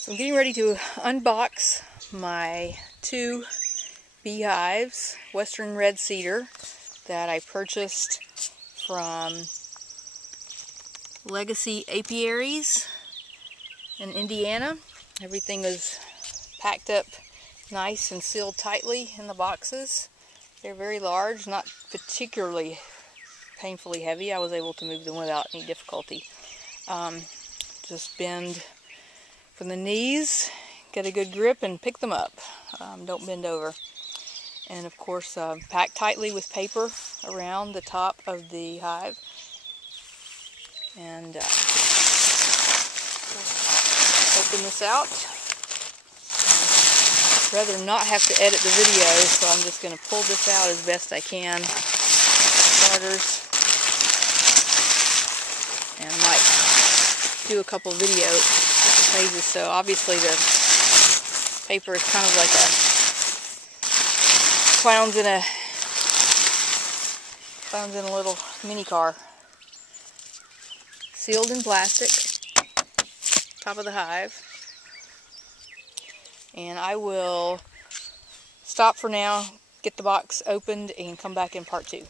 So I'm getting ready to unbox my 2 Beehives, Western Red Cedar, that I purchased from Legacy Apiaries in Indiana. Everything is packed up nice and sealed tightly in the boxes. They're very large, not particularly painfully heavy. I was able to move them without any difficulty. Just bend from the knees, get a good grip, and pick them up. Don't bend over. And of course, pack tightly with paper around the top of the hive. And open this out. I'd rather not have to edit the video, so I'm just going to pull this out as best I can. Starters. And I might do a couple video pages, so obviously the paper is kind of like a clowns in a little mini car. Sealed in plastic, top of the hive. And I will stop for now, get the box opened, and come back in part 2.